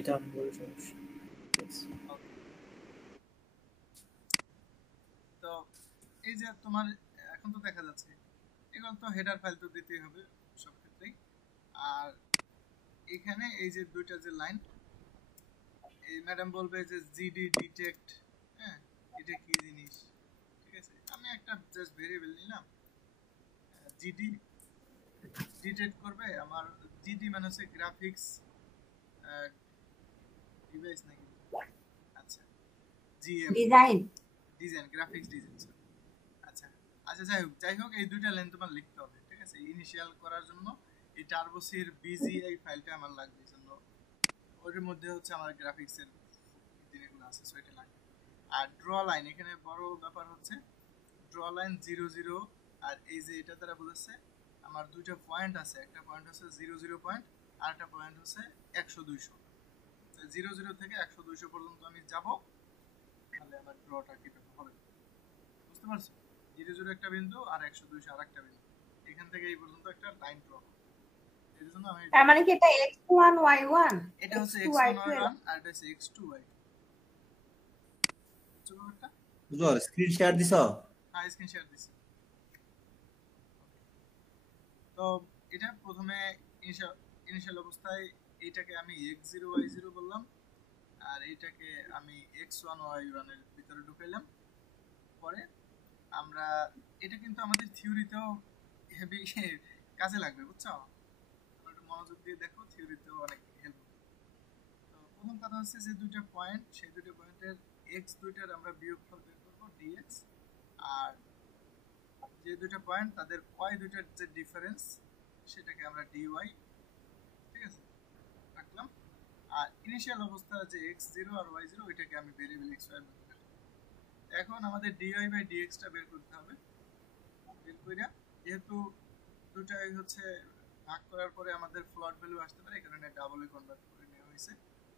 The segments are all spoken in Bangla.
এটা আমি বলে সমস্যা। তো এই যে তোমার এখন তো দেখা যাচ্ছে এখন তো হেডার ফাইল তো দিতেই হবে সব ক্ষেত্রেই। আর এখানে এই যে দুইটা যে লাইন, এই ম্যাডাম বলবে যে জিডি ডিটেক্ট, হ্যাঁ এটা কি জিনিস, ঠিক আছে। আমি একটা জাস্ট ভেরিয়েবল নিলাম, জিডি ডিটেক্ট করবে আমার। জিডি মানে হচ্ছে গ্রাফিক্স ডিভাইস নাকি, আচ্ছা GM design design, graphics design. আচ্ছা আচ্ছা, যাই হোক এই দুইটা লাইন তোমার লিখতে হবে, ঠিক আছে। ইনিশিয়াল করার জন্য এই টার্বোসির বিজিআই ফাইলটা আমার লাগবে, জন্য ওর মধ্যে হচ্ছে আমার গ্রাফিক্সের জিনিসগুলো আছে, সো এটা লাগবে। আর ড্র লাইন, এখানে বড় ব্যাপার হচ্ছে ড্র লাইন 00, আর এই যে এটা দ্বারা বলেছে আমার দুইটা পয়েন্ট আছে, একটা পয়েন্ট হচ্ছে 00 পয়েন্ট, আর একটা পয়েন্ট হচ্ছে 100 200। 00 থেকে 100 200 পর্যন্ত আমি যাব, তাহলে আমার ড্রটা কি হবে, বুঝতে পারছো? 00 একটা বিন্দু আর 100 200 আরেকটা বিন্দু, এখান থেকে এই পর্যন্ত একটা লাইন ড্র হবে। এর জন্য আমি তার মানে কি এটা x1 y1, এটা হচ্ছে x1 y1 আর এটা হচ্ছে x2 y2। বুঝছো ব্যাপারটা? বুঝো, স্ক্রিন শেয়ার দিছো? হ্যাঁ স্ক্রিন শেয়ার দিছি। তো এটা প্রথমে ইনিশিয়াল অবস্থায় এইটাকে আমি x0 y0 বললাম, আর এইটাকে আমি x1 y1 এর ভিতরে ঢুকাইলাম। পরে আমরা এটা কিন্তু আমাদের থিওরিতেও হেভি কাজে লাগবে, বুঝছো? তোমরা একটু মনোযোগ দিয়ে দেখো, থিওরিতেও অনেক হেল্প হবে। তো প্রথম কথা হচ্ছে যে দুইটা পয়েন্ট, সেই দুইটা পয়েন্টের x দুইটার আমরা বিয়োগফল বের করব dx, আর যে দুইটা পয়েন্ট তাদের y দুইটার যে ডিফারেন্স সেটাকে আমরা dy, ঠিক আছে, রাখলাম। আর ইনিশিয়াল অবস্থা যে x0 আর y0 ওইটাকে আমি ভেরিয়েবল xy এর মধ্যে রাখলাম। এখন আমাদের dy বাই dx টা বের করতে হবে। বের কইরা যেহেতু দুটাই হচ্ছে ভাগ করার পরে আমাদের ফ্লোট ভ্যালু আসতে পারে, এই কারণে ডাবলে কনভার্ট করে নেওয়া হয়েছে।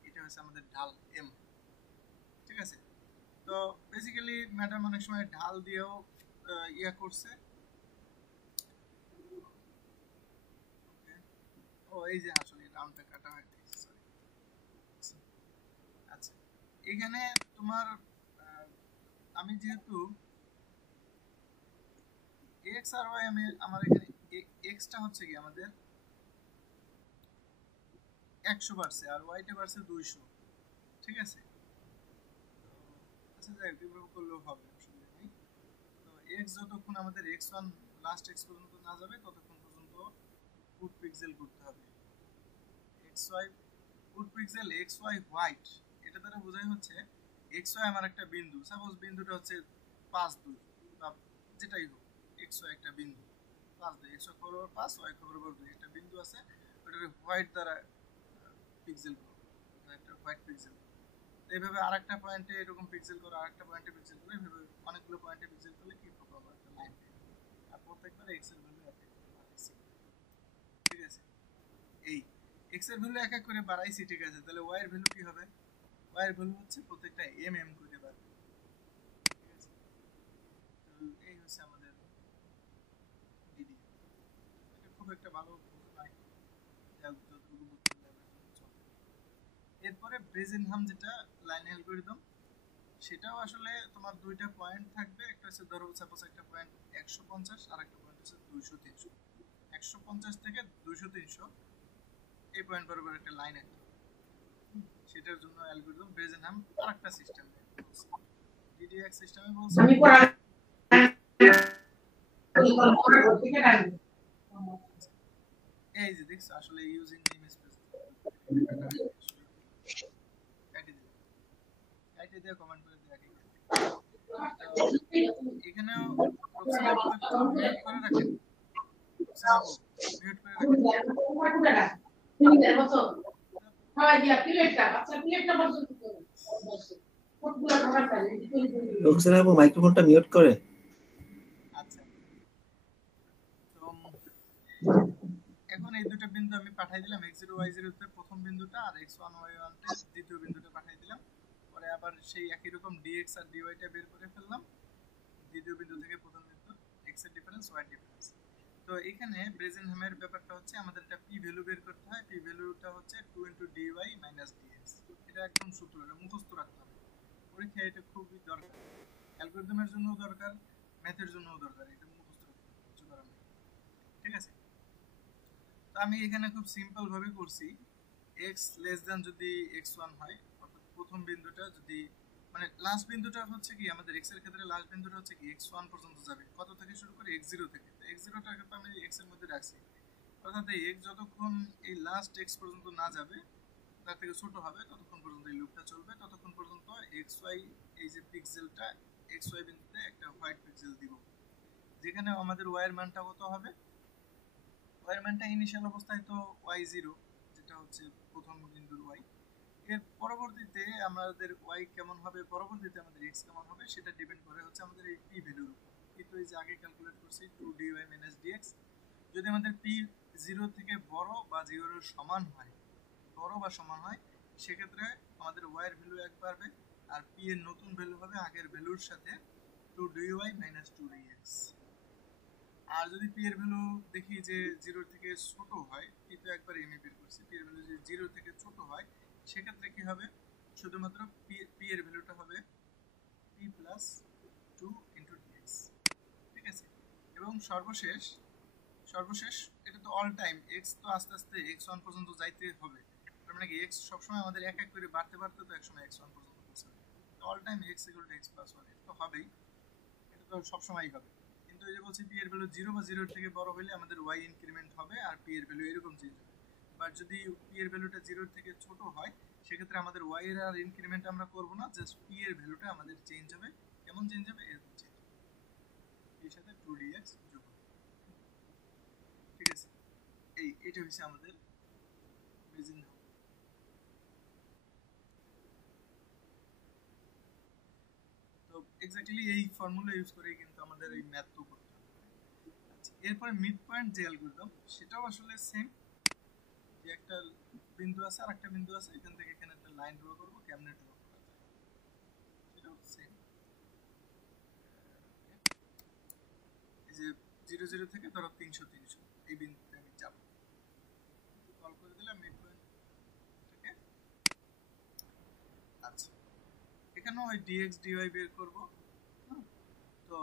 এটা হচ্ছে আমাদের ঢাল m, ঠিক আছে। তো বেসিক্যালি ম্যাডাম অনেক সময় ঢাল দিয়েও ইয়া করছে। ও এই যে আসলে রাউন্ডটা কাটা হয়ে গেছে, সরি। আচ্ছা এখানে তোমার আমি যেহেতু x আর y, আমি আমার এখানে x টা হচ্ছে কি আমাদের 100 বাড়ছে আর y টা বাড়ছে 200, ঠিক আছে। আচ্ছা যাই হোক, এভাবে করলেও হবে, অসুবিধা নেই। তো x যতক্ষণ আমাদের x1 লাস্ট x পর্যন্ত না যাবে ততক্ষণ পর্যন্ত পুট পিক্সেল করতে হবে। xy put pixel xy white, এটা দ্বারা বোঝায় হচ্ছে xy আমার একটা বিন্দু, সাপোজ বিন্দুটা হচ্ছে 5 2 বা যেটাই হোক, xy একটা বিন্দু 5 2, xy বরাবর 5 y বরাবর 2 একটা বিন্দু আছে, ওটাকে হোয়াইট দ্বারা পিক্সেল করব, একটা হোয়াইট পিক্সেল। এইভাবে আরেকটা পয়েন্টে এরকম পিক্সেল করো, আরেকটা পয়েন্টে পিক্সেল করো, এইভাবে অনেকগুলো পয়েন্টে পিক্সেল করলে কি পাবো, একটা লাইন পাবো। আর প্রত্যেকবার x এর ভ্যালু এক এক করে বাড়াইছি, ঠিক আছে। এই x এর ভ্যালু এক এক করে বাড়াইছি, ঠিক আছে। তাহলে y এর ভ্যালু কি হবে? y এর ভ্যালু হচ্ছে প্রত্যেকটা mm করে বাড়বে, ঠিক আছে। তো এই হচ্ছে আমাদের ডিডি। এটা খুব একটা ভালো নয়, যতটুকু বুঝতে পারলে চলে। এরপরে ব্রেজেনহাম যেটা লাইন অ্যালগরিদম, সেটাও আসলে তোমার দুইটা পয়েন্ট থাকবে, একটা হচ্ছে ধরো সাপোজ একটা পয়েন্ট 150 আর একটা পয়েন্ট হচ্ছে 200 300। 150 থেকে 200 300 এই পয়েন্ট বরাবর একটা লাইন আঁকতে হবে, সেটার জন্য অ্যালগরিদম ব্রেজেনহাম আরেকটা সিস্টেম বলছে, ডিডিএক্স সিস্টেমে বলছে। এই যে দেখছো আসলে ইউজিং ইমেজ স্পেস কাটে দিয়ে কমেন্ট করে দিয়ে রাখি। এখানেও রক্সানা আপু একটু মিউট করে রাখেন, রক্সানা আপু মিউট করে রাখেন। রোকসানা আপু মাইক্রোফোনটা মিউট করে। আচ্ছা তো এখন এই দুটো বিন্দু আমি পাঠিয়ে দিলাম, x0 y0 তে প্রথম বিন্দুটা আর x1 y1 তে দ্বিতীয় বিন্দুটা পাঠিয়ে দিলাম। পরে আবার সেই একই রকম dx আর dy টা বের করে ফেললাম, দ্বিতীয় বিন্দু থেকে প্রথম বিন্দু, x এর ডিফারেন্স y এর ডিফারেন্স। তো এখানে ব্রেজেনহামের ব্যাপারটা হচ্ছে আমাদের একটা p ভ্যালু বের করতে হয়। p ভ্যালুটা হচ্ছে 2 dy - dx, একদম সূত্র, এটা মুখস্থ রাখতে হবে পরীক্ষায়, এটা খুবই দরকার, অ্যালগরিদমের জন্য দরকার, ম্যাথের জন্য দরকার, এটা মুখস্থ রাখতে হবে, কিছু করার নেই। ঠিক আছে, তো আমি এখানে খুব সিম্পল ভাবে করছি, x লেস দ্যান যদি x1 হয়, অর্থাৎ প্রথম বিন্দুটা যদি মানে লাস্ট বিন্দুটা হচ্ছে কি আমাদের x এর ক্ষেত্রে লাস্ট বিন্দুটা হচ্ছে কি x1 পর্যন্ত যাবে, কত থেকে শুরু করে x0 থেকে, তো x0টাকে তো আমি x এর মধ্যে রাখছি, অর্থাৎ এই x যতক্ষণ এই লাস্ট x পর্যন্ত না যাবে, তার থেকে ছোট হবে, ততক্ষণ পর্যন্ত এই লুপটা চলবে, ততক্ষণ পর্যন্ত xy এই যে পিক্সেলটা xy বিন্দুতে একটা হোয়াইট পিক্সেল দিব, যেখানে আমাদের y এর মানটা কত হবে, y এর মানটা ইনিশিয়াল অবস্থায় তো y0, যেটা হচ্ছে প্রথম বিন্দুর y, এর পরবর্তীতে আমাদের y কেমন হবে, পরবর্তীতে আমাদের x কেমন হবে, সেটা ডিপেন্ড করে হচ্ছে আমাদের এই p ভ্যালুর উপর। কিন্তু এই যে আগে ক্যালকুলেট করছি 2dy - dx, যদি আমাদের p 0 থেকে বড় বা 0 এর সমান হয়, বড় বা সমান হয়, সেক্ষেত্রে আমাদের y এর ভ্যালু 1 বাড়বে, আর p এর নতুন ভ্যালু হবে আগের ভ্যালুর সাথে 2dy - 2dx। আর যদি p এর ভ্যালু দেখি যে 0 থেকে ছোট হয়, p তো একবার এমএ বের করছি, p এর ভ্যালু যদি 0 থেকে ছোট হয়, সেক্ষেত্রে কি হবে, শুধুমাত্র p এর ভ্যালুটা হবে p + 2 * dx। ঠিক আছে, এবং সর্বশেষ এটা তো অল টাইম, x তো আস্তে আস্তে x1 পর্যন্ত যাইতে হবে, তার মানে কি x সবসময় আমাদের এক এক করে বাড়তে বাড়তে তো একসময় x1 পর্যন্ত পৌঁছাবে, তো অল টাইম x = x + 1, এটা তো হবেই, এটা তো সবসময়ই হবে। কিন্তু এই যে বলছি p এর ভ্যালু 0 বা 0 এর থেকে বড় হলে আমাদের y ইনক্রিমেন্ট হবে, আর p এর ভ্যালু এরকম চেঞ্জ হবে। বাট যদি p এর ভ্যালুটা 0 এর থেকে ছোট হয়, সেক্ষেত্রে আমাদের y এর আর ইনক্রিমেন্ট আমরা করব না, জাস্ট p এর ভ্যালুটা আমাদের চেঞ্জ হবে, কেমন চেঞ্জ হবে, এরকম চেঞ্জ হবে, এর সাথে 2dx যোগ হবে। ঠিক আছে, এটা হচ্ছে আমাদের বেজিং। তো এক্স্যাক্টলি এই ফর্মুলা ইউজ করে কিন্তু আমাদের এই ম্যাথ তো করতে হবে। আচ্ছা, এরপরে মিড পয়েন্ট যে অ্যালগরিদম, সেটাও আসলে সেম, যে একটা বিন্দু আছে আর একটা বিন্দু আছে, এখান থেকে এখানে একটা লাইন ড্র করব, কেমনে ড্র করা যায় সেটাও সেম। এই যে 0 0 থেকে ধরো 300 300 এই বিন্দুতে আমি যাব, কল করে দিলাম মিড পয়েন্টটাকে। আচ্ছা, এখানেও ওই dx dy বের করব। তো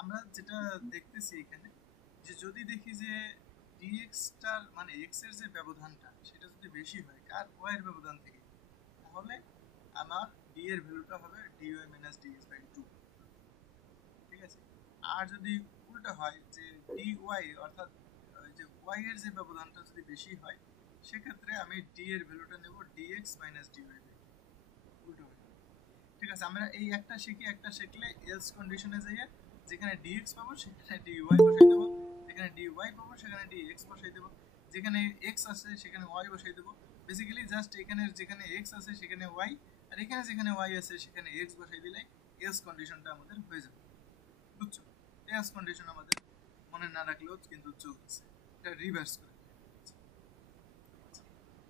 আমরা যেটা দেখতেছি এখানে, যে যদি দেখি যে dx টার মানে x এর যে ব্যবধানটা, সেটা যদি বেশি হয় কার y এর ব্যবধান থেকে, তাহলে আমার d এর ভ্যালুটা হবে dy - dx/2। ঠিক আছে, আর যদি উল্টা হয় যে dy অর্থাৎ যে y এর যে ব্যবধানটা যদি বেশি হয়, সেক্ষেত্রে আমি d এর ভ্যালুটা নেব dx - dy, উল্টো হয়ে যাবে। ঠিক আছে, আমরা এই একটা শিখি, একটা শিখলে এলস কন্ডিশনে যাইয়ে যেখানে dx পাবো সেখানে dy বসাই দেবো, যেখানে dy পাবো সেখানে dx বসাই দেবো, যেখানে x আছে সেখানে y বসাই দেবো। বেসিক্যালি জাস্ট এখানে যেখানে x আছে সেখানে y, আর এখানে যেখানে y আছে সেখানে x বসাই দিলে এলস কন্ডিশনটা আমাদের হয়ে যাবে। বুঝছো, এলস কন্ডিশন আমাদের মনে না রাখলেও কিন্তু চলতেছে, এটা রিভার্স করে।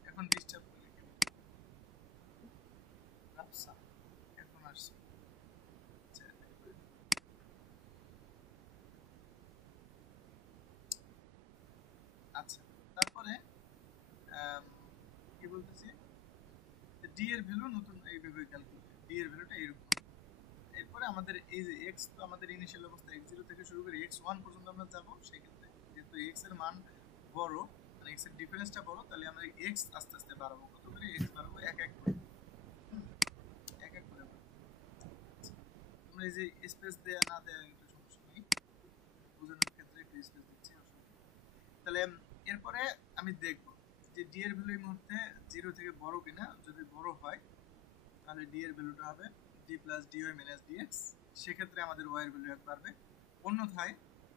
এখন ডিস্টার্ব করে রাফসা এখন আসছে। আচ্ছা, তারপরে কি বলতেছি, ডি এর ভ্যালু নতুন এইভাবে ক্যালকুলেট, ডি এর ভ্যালুটা এরকম। এরপরে আমাদের এই যে x, তো আমাদের ইনিশিয়াল অবস্থা x0 থেকে শুরু করে x1 পর্যন্ত আমরা যাব, সেক্ষেত্রে যেহেতু x এর মান বড়, মানে x এর ডিফারেন্সটা বড়, তাহলে আমরা x আস্তে আস্তে বাড়াবো, কত করে x বাড়াবো, এক এক করে, এক এক করে। আমরা এই যে স্পেস দেয়া না দেয়া এটা সমস্যা নেই, বোঝানোর ক্ষেত্রে একটু স্পেস দিচ্ছি। তাহলে এরপরে আমি দেখব যে ডি এর ভ্যালু এই মুহূর্তে 0 থেকে বড় কিনা, যদি বড় হয় তাহলে ডি এর ভ্যালুটা হবে d + dy - dx, সেক্ষেত্রে আমাদের y এর ভ্যালু 1 বাড়বে। অন্যথায়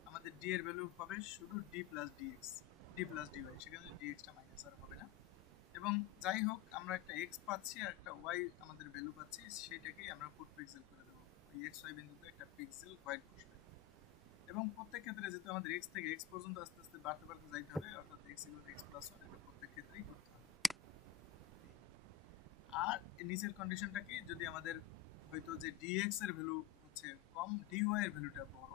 আমাদের d এর ভ্যালু হবে শুধু d + dx, d + dy, সেখানে dx টা মাইনাস আর হবে না। এবং যাই হোক, আমরা একটা x পাচ্ছি আর একটা y আমাদের ভ্যালু পাচ্ছি, সেটাকেই আমরা পুট পিক্সেল করে দেবো, ওই xy বিন্দুতে একটা পিক্সেল হোয়াইট বসবে। এবং প্রত্যেক ক্ষেত্রে যেহেতু আমাদের x থেকে x পর্যন্ত আস্তে আস্তে বাড়তে বাড়তে যাইতে হবে, অর্থাৎ x = x + 1, এটা প্রত্যেক ক্ষেত্রেই করতে হবে। আর নিচের কন্ডিশনটা কি, যদি আমাদের হয়তো যে dx এর ভ্যালু হচ্ছে কম, dy এর ভ্যালুটা বড়,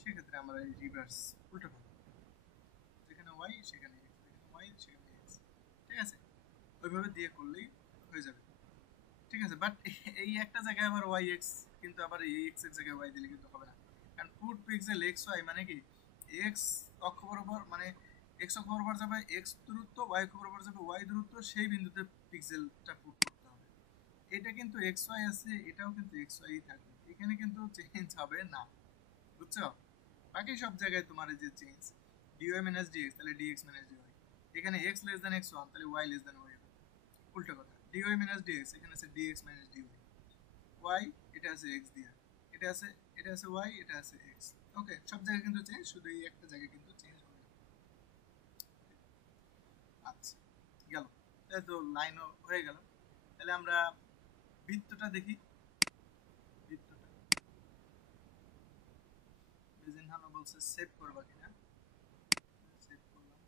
সেক্ষেত্রে আমরা এই রিভার্স উল্টো করব, যেখানে y সেখানে x, যেখানে y সেখানে x। ঠিক আছে, ওইভাবে দিয়ে করলেই হয়ে যাবে। বাট এই একটা জায়গায় আবার ওয়াই এক্স, কিন্তু আবার এই এক্স এর জায়গায় ওয়াই দিলে কিন্তু হবে না, কারণ পুট পিক্সেল এক্স ওয়াই মানে কি এক্স অক্ষ বরাবর মানে এক্স অক্ষ বরাবর যাবে এক্স দূরত্ব, ওয়াই অক্ষ বরাবর যাবে ওয়াই দূরত্ব, সেই বিন্দুতে পিক্সেলটা পুট করতে হবে। এটা কিন্তু এক্স ওয়াই আছে, এটাও কিন্তু এক্স ওয়াই থাকবে, এখানে কিন্তু চেঞ্জ হবে না, বুঝছো? বাকি সব জায়গায় তোমার এই যে চেঞ্জ dy মাইনাস dx, তাহলে dx মাইনাস dy, এখানে x লেস দ্যান x1 তাহলে y লেস দ্যান y, উল্টো কথা dy মাইনাস dx, এখানে আছে dx মাইনাস dy, y এটা আছে x দিয়া, এটা আছে y, এটা আছে x। ওকে, সব জায়গায় কিন্তু চেঞ্জ, শুধু এই একটা জায়গায় কিন্তু চেঞ্জ হবে না। আচ্ছা, গেল, তাহলে তো লাইনও হয়ে গেল। তাহলে আমরা বৃত্তটা দেখি, বৃত্তটা বেজেনহাম বলছে সেভ করবা কিনা, সেভ করলাম।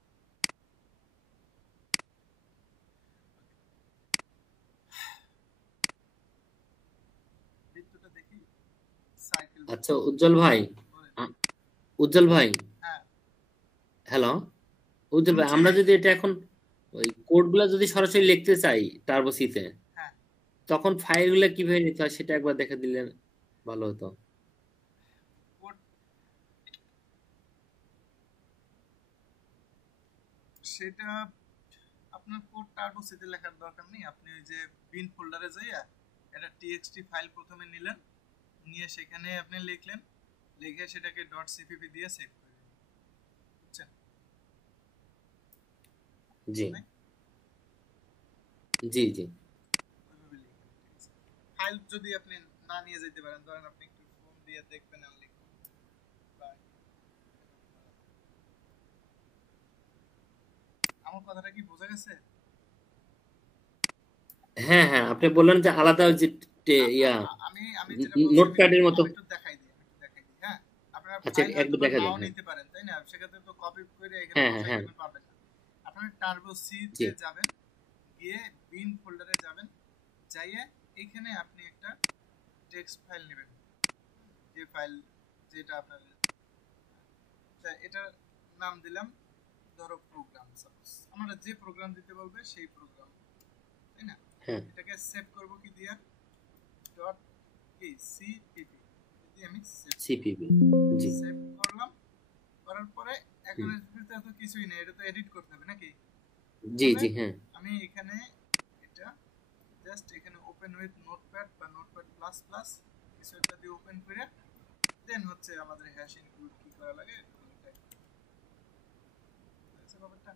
বৃত্তটা দেখি, সার্কেল। আচ্ছা উজ্জ্বল ভাই, উজ্জ্বল ভাই, হ্যাঁ হ্যালো উজ্জ্বল ভাই, আমরা যদি এটা এখন ওই কোডগুলো যদি সরাসরি লিখতে চাই টার্বো সিতে, হ্যাঁ, তখন ফাইলগুলো কিভাবে নিতে হয় সেটা একবার দেখে দিলে ভালো হতো। কোড সেটা আপনার কোড টার্বো সিতে লেখার দরকার নেই, আপনি ওই যে বিন ফোল্ডারে যাইয়া একটা টিএক্সটি ফাইল প্রথমে নিলেন, নিয়ে সেখানে আপনি লিখলেন, লিখে সেটাকে .cpp দিয়ে সেভ করে দিলেন, বুঝছেন? জি জি জি ওইভাবে লিখবেন, ঠিক আছে? ফাইল যদি আপনি না নিয়ে যেতে পারেন, ধরেন আপনি একটু ফোন দিয়ে দেখবেন আর লিখবেন, আমার কথাটা কি বোঝা গেছে? হ্যাঁ হ্যাঁ, আপনি বললেন যে আলাদা যে ইয়া আমি যেটা বলছি নোটপ্যাডের মতো। একটু দেখাই দিই, হ্যাঁ, আপনারা আচ্ছা ফাইল একটু হয়তো দেখা নাও দেন। নিতে পারেন, তাই না? সেক্ষেত্রে তো কপি করে এখানে হ্যাঁ বসাই হ্যাঁ দিবেন, পাবেন না। আপনারা টার্বো সি জি তে যাবেন, গিয়ে বিন ফোল্ডারে যাবেন, যাইয়ে এখানে আপনি একটা টেক্সট ফাইল নেবেন, যে ফাইল যেটা আপনার, এটার নাম দিলাম ধরো প্রোগ্রাম, সাপোজ আমরা যে প্রোগ্রাম দিতে বলবে সেই প্রোগ্রাম, তাই না? হ্যাঁ এটাকে সেভ করব কি দিয়া, ডট কি সিপিপি দিয়ে আমি সিপিপি জি সেভ করলাম। করার পরে এখন এর ভিতরে তো কিছুই নেই, এটা তো এডিট করতে হবে নাকি? জি জি হ্যাঁ আমি এখানে এটা জাস্ট এখানে ওপেন উইথ নোটপ্যাড বা নোটপ্যাড প্লাস প্লাস কিছু একটা দিয়ে ওপেন করে দেন হচ্ছে আমাদের হ্যাশ ইনক্লুড কি করা লাগে ব্যাপারটা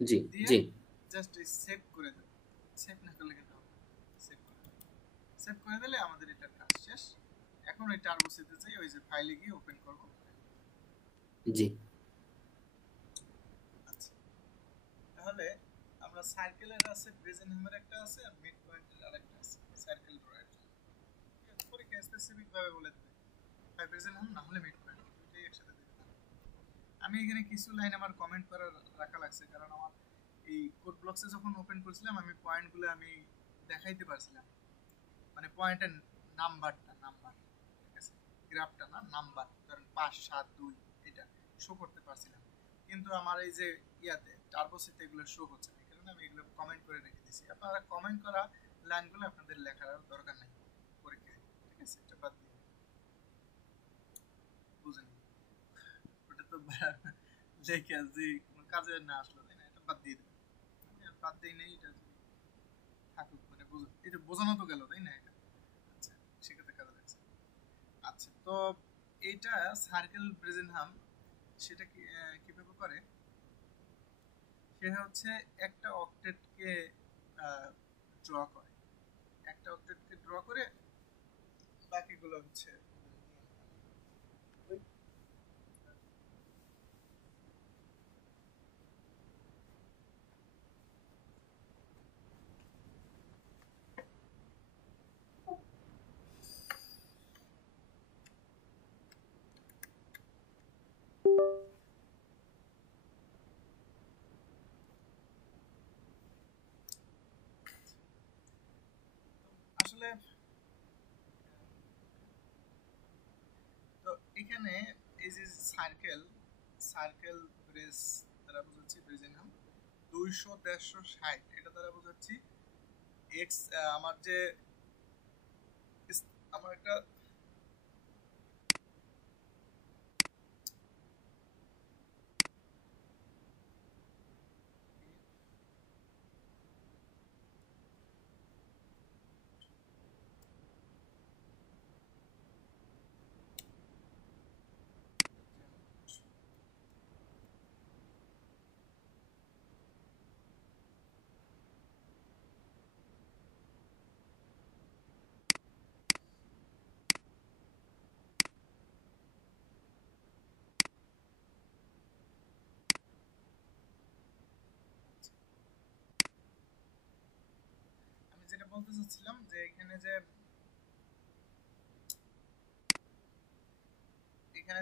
জি জি জাস্ট সেভ করে দেব, সেভ না করলে কিন্তু সেভ করে দিলে আমাদের এটা কাজ শেষ। এখন ওই টার্বো সিতে যাই, ওই যে ফাইলে গিয়ে ওপেন করব। জি আচ্ছা, তাহলে আমরা সার্কেলের আছে, বেজেনহামের একটা আছে, আর মিড পয়েন্টের আরেকটা আছে, সার্কেল ড্রয়ের জন্য পরীক্ষা স্পেসিফিক ভাবে বলে দেবে হয় বেজেনহাম না হলে মিড পয়েন্ট, দুটোই একসাথে দিতে হবে। আমি এখানে কিছু লাইন আমার কমেন্ট করা রাখা লাগছে, কারণ আমার এই কোড ব্লকসে যখন ওপেন করছিলাম আমি পয়েন্টগুলো আমি দেখাইতে পারছিলাম, মানে পয়েন্টের নাম্বারটা, ঠিক আছে, গ্রাফটা না নাম্বার, ধরেন 5 7 2 এটা শো করতে পারছিলাম, কিন্তু আমার এই যে ইয়াতে টার্বোসিতে এগুলো শো হচ্ছে না, এই কারণে আমি এগুলো কমেন্ট করে রেখে দিয়েছি। আপনারা কমেন্ট করা লাইনগুলো আপনাদের লেখার দরকার নেই পরীক্ষায়, ঠিক আছে? এটা বাদ দিন, বুঝেন? ওটা তো লেখা যে কোনো কাজে না আসলো, তাই না? এটা বাদ দিয়ে দেবেন, বাদ দিই নেই, এটা থাকুক, মানে এটা বোঝানো তো গেল, তাই না? এটা আচ্ছা, সেক্ষেত্রে কাজে লাগছে। আচ্ছা, তো এইটা সার্কেল ব্রেজেনহাম সেটা কিভাবে করে, সে হচ্ছে একটা অক্টেটকে ড্র করে, একটা অক্টেটকে ড্র করে বাকিগুলো হচ্ছে আসলে, তো এখানে এই যে সার্কেল ব্রেস দ্বারা বোঝাচ্ছি ব্রেজেনহাম 200 150 60, এটা দ্বারা বোঝাচ্ছি এক্স আমার যে আমার একটা আমি যেটা বলতে চাচ্ছিলাম যে এখানে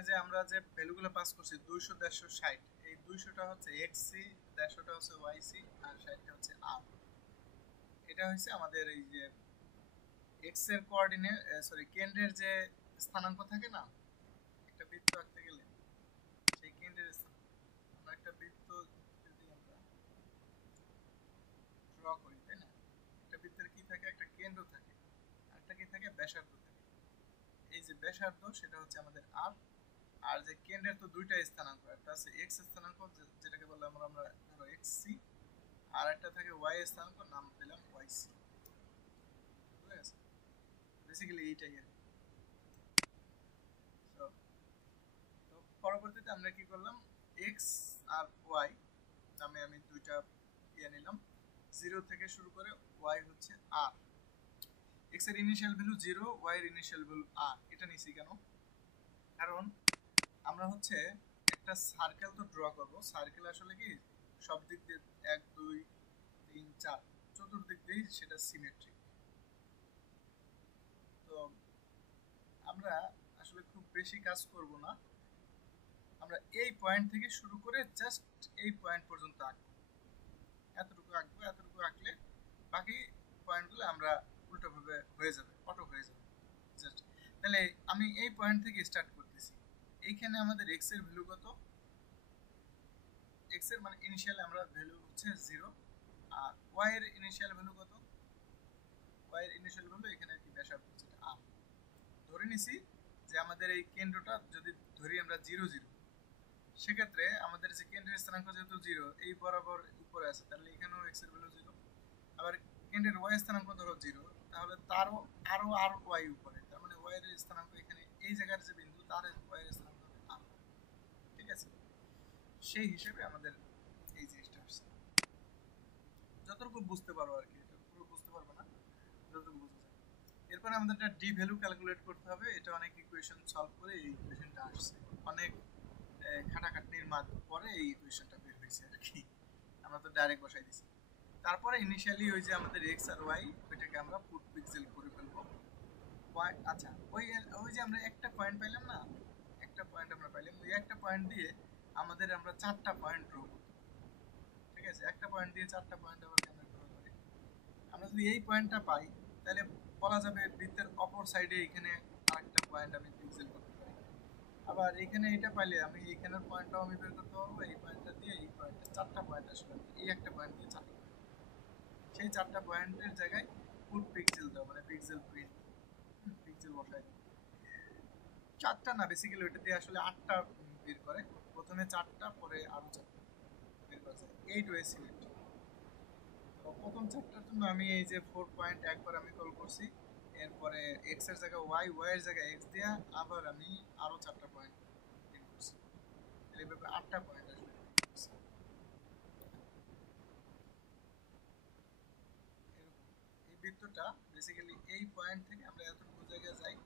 যে আমরা যে ভ্যালুগুলো পাস করছি 200 160 এই 200টা হচ্ছে xc 150টা হচ্ছে yc আর 60টা হচ্ছে r। এটা হচ্ছে আমাদের এই যে x এর কোঅর্ডিনেট সরি কেন্দ্রের যে স্থানাঙ্ক থাকে না একটা বৃত্ত আঁকতে গেলে সেই কেন্দ্রের স্থানাঙ্ক। আমরা একটা বৃত্ত যদি আমরা ড্র করি তাই না, একটা বৃত্তের কি থাকে, একটা কেন্দ্র থাকে আর একটা কি থাকে, ব্যাসার্ধ থাকে। এই যে ব্যাসার্ধ সেটা হচ্ছে আমাদের r, আর যে কেন্দ্রের তো দুইটা স্থানাঙ্ক, একটা আছে x স্থানাঙ্ক যেটাকে বললাম আমরা ধরো xc, আর একটা থাকে y স্থানাঙ্ক, নাম দিলাম yc। বুঝা গেছে? বেসিক্যালি এইটাই আর কি। তো পরবর্তীতে আমরা কি করলাম, x আর y নামে আমি দুইটা নিলাম। 0 থেকে শুরু করে y হচ্ছে r, x এর ইনিশিয়াল ভ্যালু 0, y এর ইনিশিয়াল ভ্যালু r। এটা নিছি কেন? কারণ আমরা হচ্ছে একটা সার্কেল তো ড্র করব। সার্কেল আসলে কি সব দিক দিয়ে 1 2 3 4 চতুর্দিক দিয়ে সেটা সিমেট্রিক। তো আমরা আসলে খুব বেশি কাজ করব না, আমরা এই পয়েন্ট থেকে শুরু করে জাস্ট এই পয়েন্ট পর্যন্ত আঁকবো। এতটুকু আঁকবো, এতটুকু আঁকলে বাকি পয়েন্টগুলো আমরা উল্টোভাবে হয়ে যাবে, অটো হয়ে যাবে জাস্ট। তাহলে আমি এই পয়েন্ট থেকে স্টার্ট করতেছি। এইখানে আমাদের x এর ভ্যালু কত, x এর মানে ইনিশিয়াল আমরা ভ্যালু হচ্ছে 0, আর y এর ইনিশিয়াল ভ্যালু কত, y এর ইনিশিয়াল ভ্যালু এখানে কি ব্যাসার্ধ যেটা r। ধরে নিছি যে আমাদের এই কেন্দ্রটা যদি ধরি আমরা 0 0, সেক্ষেত্রে আমাদের যে কেন্দ্রের স্থানাঙ্ক যেহেতু 0 এই বরাবর উপরে আছে, তাহলে এখানেও x এর ভ্যালু 0। আবার কেন্দ্রের y স্থানাঙ্ক ধরো 0, তাহলে তারও আরো আর y উপরে, তার মানে y এর স্থানাঙ্ক এখানে এই জায়গার যে বিন্দু তার y এর স্থানাঙ্ক হবে r। ঠিক আছে? সেই হিসেবে আমাদের এই জিনিসটা আসছে। যতটুকু বুঝতে পারো আর কি, এটা পুরো বুঝতে পারবো না, যতটুকু বুঝতে চাই। এরপরে আমাদের একটা ডি ভ্যালু ক্যালকুলেট করতে হবে। এটা অনেক ইকুয়েশন সলভ করে এই ইকুয়েশনটা আসছে, অনেক খাটাখাটনির পরে এই ইকুয়েশনটা বের হয়েছে আর কি। আমরা তো ডাইরেক্ট বসাই দিছি। তারপরে ইনিশিয়ালি ওই যে আমাদের x আর y ওইটাকে আমরা ফুট পিক্সেল করে ফেলবো। আচ্ছা, ওই ওই যে আমরা একটা পয়েন্ট পাইলাম না, একটা পয়েন্ট আমরা পাইলাম, ওই একটা পয়েন্ট দিয়ে আমাদের আমরা 4টা পয়েন্ট ড্র করব। ঠিক আছে? একটা পয়েন্ট দিয়ে 4টা পয়েন্ট আবার আমরা ড্র করি। আমরা যদি এই পয়েন্টটা পাই তাহলে বলা যাবে বৃত্তের অপর সাইডে এখানে আরেকটা পয়েন্ট আমি পিক্সেল করতে পারি। আবার এখানে এটা পাইলে আমি এখানের পয়েন্টটাও আমি বের করতে পারবো। এই পয়েন্টটা দিয়ে এই পয়েন্টটা, 4টা পয়েন্ট আসলে এই একটা পয়েন্ট দিয়ে 4টা, সেই 4টা পয়েন্টের জায়গায় ফুট পিক্সেল দাও, মানে পিক্সেল প্রিন্ট, পিক্সেল বসাই দাও। 4টা না, বেসিক্যালি ওইটা দিয়ে আসলে 8টা বের করে। প্রথমে 4টা, পরে আরো 4টা বের করা যায়। 8 ওয়ে সিমেট্রি। তো প্রথম 4টার জন্য আমি এই যে 4 পয়েন্ট একবার আমি কল করছি, এরপরে x এর জায়গায় y, y এর জায়গায় x দিয়া আবার আমি আরো 4টা পয়েন্ট বের করছি। এইভাবে 8টা পয়েন্ট আসলে এই বৃত্তটা বেসিক্যালি এই পয়েন্ট থেকে আমরা এতটুকু জায়গায় যাই।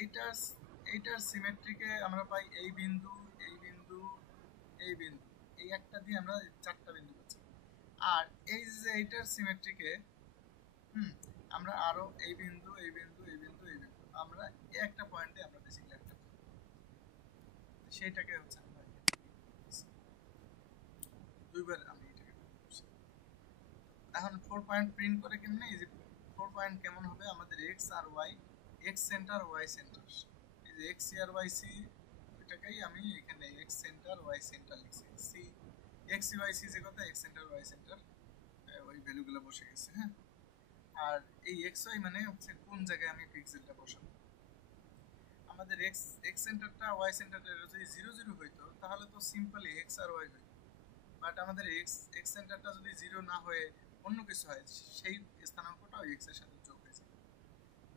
এইটার এইটার সিমেট্রিকে আমরা পাই এই বিন্দু, এই বিন্দু, এই বিন্দু, এই একটা দিয়ে আমরা 4টা বিন্দু পাচ্ছি। আর এই যে এইটার সিমেট্রিকে আমরা আরো এই বিন্দু, এই বিন্দু, এই বিন্দু, এই বিন্দু, আমরা এই একটা পয়েন্টে আমরা বেসিক্যালি একটা সেইটাকে হচ্ছে আমরা দুইবার আমি এটাকে করছি। এখন 4 পয়েন্ট প্রিন্ট করে কেমনে, এই যে 4 পয়েন্ট কেমন হবে, আমাদের x আর y, x centre y centre, এই যে x আর y c, এটাকেই আমি এখানে x সেন্টার y সেন্টার লিখছি। c x y c যে কথা, x সেন্টার y সেন্টার, ওই ভ্যালুগুলো বসে গেছে। হ্যাঁ, আর এই এক্স ওয়াই মানে হচ্ছে কোন জায়গায় আমি পিক্সেলটা বসাবো। আমাদের এক্স এক্স সেন্টারটা ওয়াই সেন্টারটা যদি 0 0 হইতো তাহলে তো সিম্পলি এক্স আর ওয়াই হইতো, বাট আমাদের এক্স এক্স সেন্টারটা যদি 0 না হয়ে অন্য কিছু হয়, সেই স্থানাঙ্কটা ওই এক্স এর সাথে যোগ হয়ে যায়।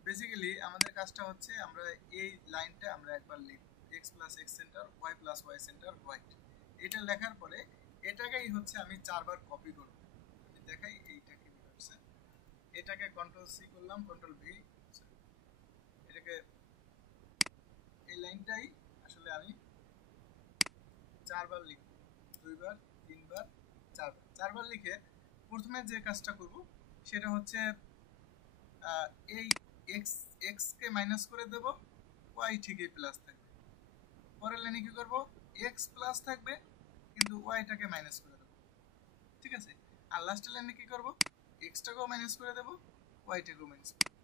বেসিক্যালি আমাদের কাজটা হচ্ছে আমরা এই লাইনটা আমরা একবার লিখব, X plus X centre Y plus Y centre Y. এটা লেখার পরে এটাকেই হচ্ছে আমি 4 বার কপি করব। আমি দেখাই এইটা কি হচ্ছে। এটাকে কন্ট্রোল সি করলাম, কন্ট্রোল ভি, এটাকে এই লাইনটাই আসলে আমি 4 বার লিখব, 2 বার 3 বার 4 বার 4 বার লিখে প্রথমে যে কাজটা করব সেটা হচ্ছে এই এক্স এক্স কে মাইনাস করে দেব, ওয়াই ঠিকই প্লাস থাকবে। পরের লাইনে কি করব, এক্স প্লাস থাকবে কিন্তু ওয়াইটাকে মাইনাস করে দেব, ঠিক আছে। আর লাস্টের লাইনে কি করব, এক্সটাকেও মাইনাস করে দেব, ওয়াইটাকেও মাইনাস করে দেব।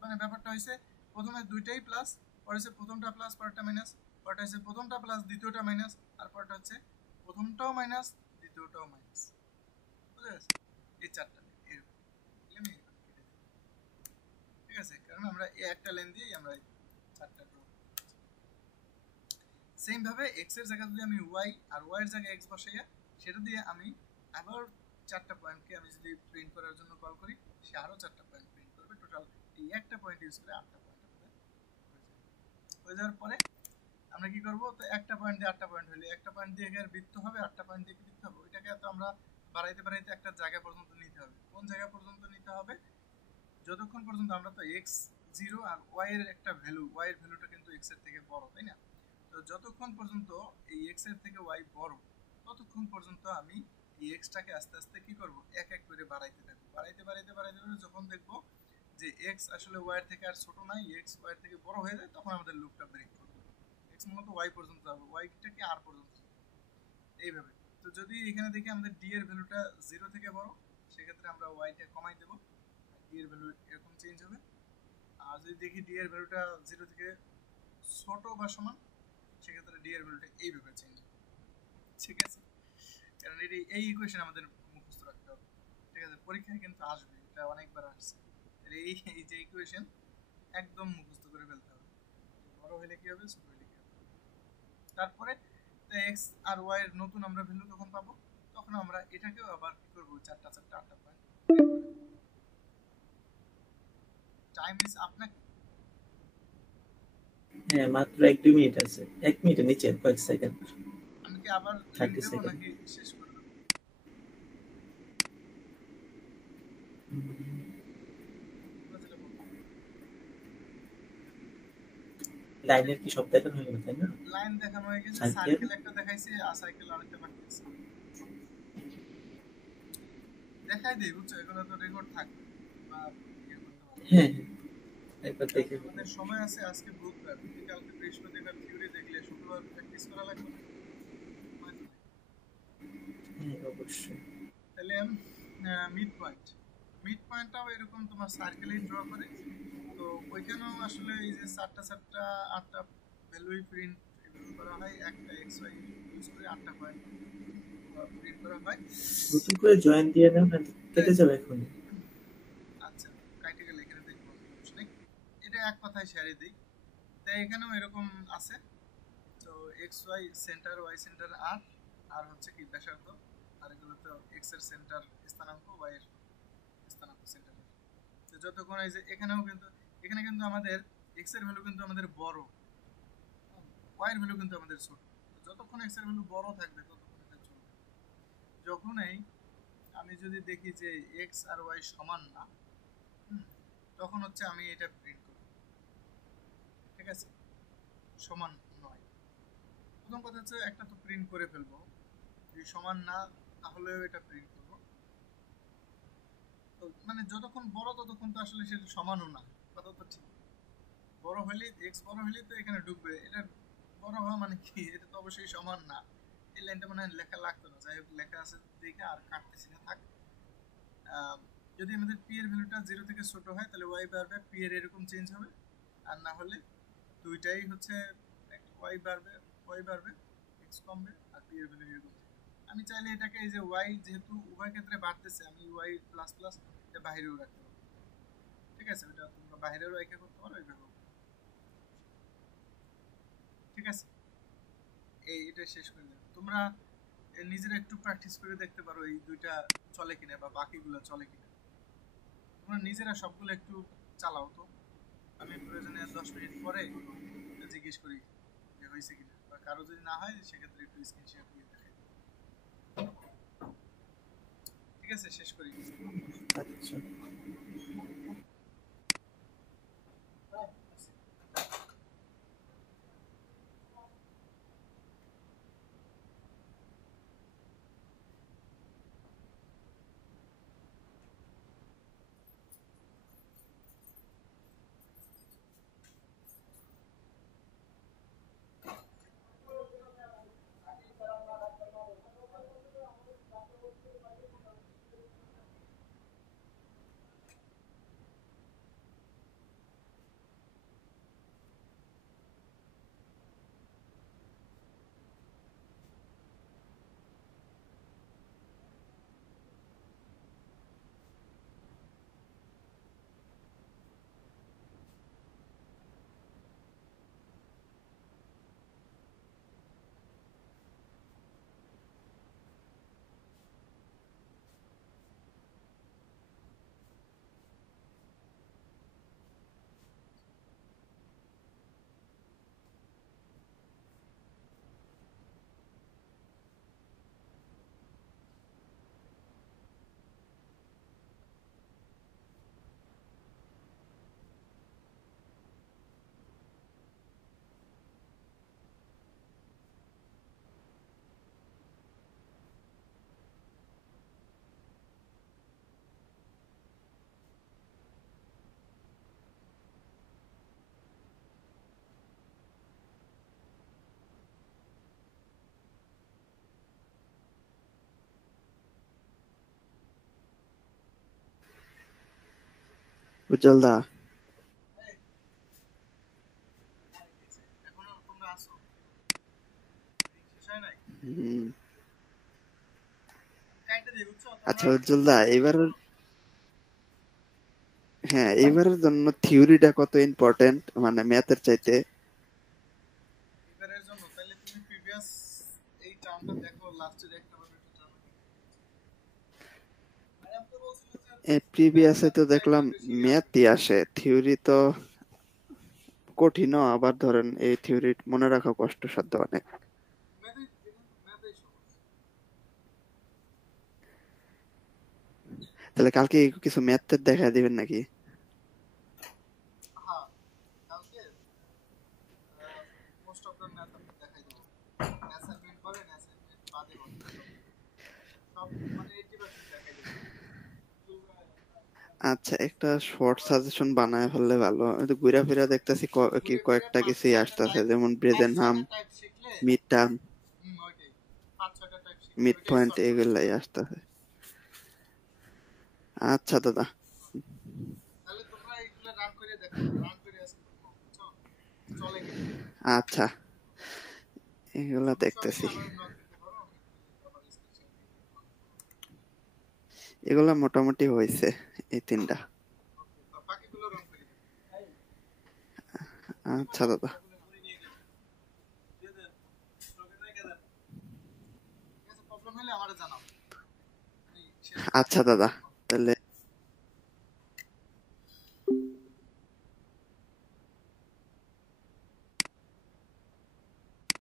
মানে ব্যাপারটা হইছে প্রথমে দুইটাই প্লাস, পরে হচ্ছে প্রথমটা প্লাস পরেরটা মাইনাস, পরেরটা হচ্ছে প্রথমটা প্লাস দ্বিতীয়টা মাইনাস, আর পরেরটা হচ্ছে প্রথমটাও মাইনাস দ্বিতীয়টাও মাইনাস। বুঝা গেছে? এই চারটা এরকম আমি কেটে দেব, ঠিক আছে, কারণ আমরা এই একটা লাইন দিয়ে আমরা চারটা ড্র। সেম ভাবে x এর জায়গায় যদি আমি y আর y এর জায়গায় x বসাইয়া সেটা দিয়ে আমি আবার চারটা পয়েন্টকে আমি যদি প্রিন্ট করার জন্য কল করি, সে আরো চারটা পয়েন্ট প্রিন্ট করবে। টোটাল এই একটা পয়েন্ট ইউজ করে আটটা পয়েন্ট আমাদের হয়ে যাওয়ার পরে আমরা কি করব, তো একটা পয়েন্ট দিয়ে আটটা পয়েন্ট হইলে একটা পয়েন্ট দিয়ে এর বৃত্ত হবে, আটটা পয়েন্ট দিয়ে কি বৃত্ত হবে, ওইটাকে তো আমরা বাড়াইতে বাড়াইতে একটা জায়গা পর্যন্ত নিতে হবে। কোন জায়গা পর্যন্ত নিতে হবে, যতক্ষণ পর্যন্ত আমরা তো x 0 আর y এর একটা ভ্যালু, y এর ভ্যালুটা কিন্তু x এর থেকে বড়, তাই না? তো যতক্ষণ পর্যন্ত এই x এর থেকে y বড় ততক্ষণ পর্যন্ত আমি এই x টাকে আস্তে আস্তে কি করব, এক এক করে বাড়াইতে থাকব, বাড়াইতে বাড়াইতে বাড়াইতে যখন দেখব যে x আসলে y এর থেকে আর ছোট নাই, x y এর থেকে বড় হয়ে যায়, তখন আমাদের লুপটা ব্রেক করব। x মূলত y পর্যন্ত যাবে, y টাকে r পর্যন্ত এইভাবে। তো যদি এখানে দেখি আমাদের d এর ভ্যালুটা 0 থেকে বড়, সেক্ষেত্রে আমরা y টা কমাই দেব, d এর ভ্যালু এরকম চেঞ্জ হবে। আর যদি দেখি d এর ভ্যালুটা 0 থেকে ছোট বা সমান, সেক্ষেত্রে d এর ভ্যালুটা এইভাবে চেঞ্জ হবে, ঠিক আছে। কারণ এই ইকুয়েশন আমাদের মুখস্থ রাখতে হবে, ঠিক আছে, পরীক্ষায় কিন্তু আসবে, এটা অনেকবার আসছে। এই এই যে ইকুয়েশন একদম মুখস্থ করে ফেলতে হবে, বড় হলে কি হবে, ছোট হলে কি হবে। তারপরে x আর y এর নতুন আমরা ভ্যালু তখন পাবো, তখন আমরা এটাকেও আবার কি করব, চারটা চারটা আটটা পয়েন্ট। টাইম ইজ আপ নাকি? হ্যাঁ, মাত্র 1-2 মিনিট আছে, 1 মিনিটের নিচে কয়েক সেকেন্ড। আমি কি আবার 30 দেব সেকেন্ড। নাকি শেষ করে দেব? লাইনের কি সব দেখানো হয়ে গেছে, তাই না? লাইন দেখানো হয়ে গেছে, সার্কেল? সার্কেল একটা দেখাইছে, আর সার্কেল আরেকটা বাকি আছে। দেখাই দেই, বুঝছো, এগুলো তো রেকর্ড থাকবে বা ইয়ে করতে পারবে। হ্যাঁ, একবার দেখে আমাদের সময় আছে, আজকে বুধবার, তুমি কালকে বৃহস্পতিবার থিওরি দেখলে শুক্রবার প্র্যাকটিস করা লাগবে না? সময় তো নাই। হ্যাঁ, অবশ্যই। তাহলে মিড পয়েন্ট, মিড পয়েন্টটাও এরকম তোমার সার্কেলেই ড্র করে। তো ওইখানেও আসলে এই যে চারটা চারটা আটটা ভ্যালুই প্রিন্ট করা হয়, একটা এক্স ওয়াই ইউজ করে আটটা পয়েন্ট প্রিন্ট করা হয়। নতুন করে জয়েন দিয়ে দাও না, কেটে যাবে এখন। আচ্ছা, কাইটে গেলে এখানে দেখবো, এটা এক কথায় শেয়ারে দিই। তাই এখানেও এরকম আছে। তো x y centre, y centre আর আর হচ্ছে কি ব্যাসার্ধ, আর এগুলো তো এক্স এর সেন্টার স্থানাঙ্ক, ওয়াই এর স্থানাঙ্ক সেন্টার। তো যতক্ষণ এই যে এখানেও কিন্তু, এখানে কিন্তু আমাদের এক্স এর ভ্যালু কিন্তু আমাদের বড়, ওয়াই এর ভ্যালু কিন্তু আমাদের ছোট। যতক্ষণ এক্স এর ভ্যালু বড় থাকবে ততক্ষণ এটা চলবে। যখনই আমি যদি দেখি যে এক্স আর ওয়াই সমান না, তখন হচ্ছে আমি এটা প্রিন্ট করব, ঠিক আছে, সমান নয়। প্রথম কথা হচ্ছে একটা তো প্রিন্ট করে ফেলবো, যদি সমান না তাহলেও এটা প্রিন্ট করব। তো মানে যতক্ষণ বড় ততক্ষণ তো আসলে সেটা সমানও না, কথা তো ঠিক। বড় হলে এক্স বড় হলে তো এখানে ঢুকবে, এটা বড় হওয়া মানে কি, এটা তো অবশ্যই সমান না। এই লাইনটা মনে হয় লেখা লাগতো না, যাই হোক লেখা আছে দেখে আর কাটতেছি না, থাক। যদি আমাদের পি এর ভ্যালুটা 0 থেকে ছোট হয় তাহলে ওয়াই বাড়বে, পি এর এরকম চেঞ্জ হবে। আর না হলে দুইটাই হচ্ছে ওয়াই বাড়বে, এক্স কমবে, আর পি এর ভ্যালু এরকম। আমি চাইলে এটাকে এই যে ওয়াই যেহেতু উভয় ক্ষেত্রে বাড়তেছে, আমি ওয়াই প্লাস প্লাস এটা বাইরেও রাখতে পারবো, ঠিক আছে, ওটা তোমরা বাইরেও রেখে করতে পারো, এইভাবে। ঠিক আছে, এটা শেষ করে দাও। তোমরা নিজেরা একটু প্র্যাকটিস করে দেখতে পারো এই দুইটা চলে কিনা বা বাকিগুলো চলে কিনা। তোমরা নিজেরা সবগুলো একটু চালাও তো, আমি প্রয়োজনে 10 মিনিট পরে জিজ্ঞেস করি যে হয়েছে কিনা, বা কারো যদি না হয় সেক্ষেত্রে একটু স্ক্রিন শেয়ার করে দেখাই। ঠিক আছে, শেষ করি। আচ্ছা উজ্জ্বল দা, এখনো তোমরা আসো, শেষ হয় নাই? হুম, কাইটা দিয়ে বুঝছো আচ্ছা তোমরা। উজ্জ্বল দা, হ্যাঁ এবারের জন্য থিওরিটা কত ইম্পর্টেন্ট, মানে ম্যাথের চাইতে? এবারের জন্য তাহলে তুমি প্রিভিয়াস এই টার্মটা দেখো, লাস্টে দেখতে পারবে একটা টার্ম। ম্যাডাম তো বলছিল যে প্রিভিয়াসে তো দেখলাম ম্যাথই আসে, থিওরি তো কঠিনও, আবার ধরেন এই থিওরি মনে রাখা কষ্টসাধ্য অনেক। ম্যাথে ম্যাথেই সহজ। তাহলে কালকে কিছু ম্যাথ দেখা দিবেন নাকি? হ্যাঁ, কালকে মোস্ট অফ দ্য ম্যাথ আমি দেখাই দেবো। অ্যাসাইনমেন্ট করেন, অ্যাসাইনমেন্ট বাদে হবে সব, মানে 80% দেখাই দেবো। আচ্ছা, একটা শর্ট সাজেশন বানায় ফেললে ভালো। আমি তো ঘুরা ফিরা দেখতেছি কি ঘুরে ঘুরে কয়েকটা পাঁচ কিছুই ছয়টা আসতেছে, টাইপ, যেমন পাঁচ ব্রেজেনহাম, ছয়টা টাইপ শিখলে, মিড টার্ম, ওইটাই, 5-6টা টাইপ শিখলে মিড ওইটাই পয়েন্ট, সলভ করে এগুলাই ফেলতে পারবে। আসতেছে। আচ্ছা দাদা, তাহলে তোমরা এইগুলো রান করে দেখো, রান করে আজকে দেখো, বুঝছো চলে কিনা। আচ্ছা এগুলা সমস্যা হলে দেখতেছি। আমার নক দিতে পারো, আমি আবার স্ক্রিনশট দিয়ে দিই। এগুলা মোটামুটি হয়েছে, এই তিনটা। ওকে, বাকিগুলো রান করে দেখো। আচ্ছা দাদা, ঠিক আছে, প্রবলেম হলে আমারে জানাও, আমি শেষ আচ্ছা দাদা, তাহলে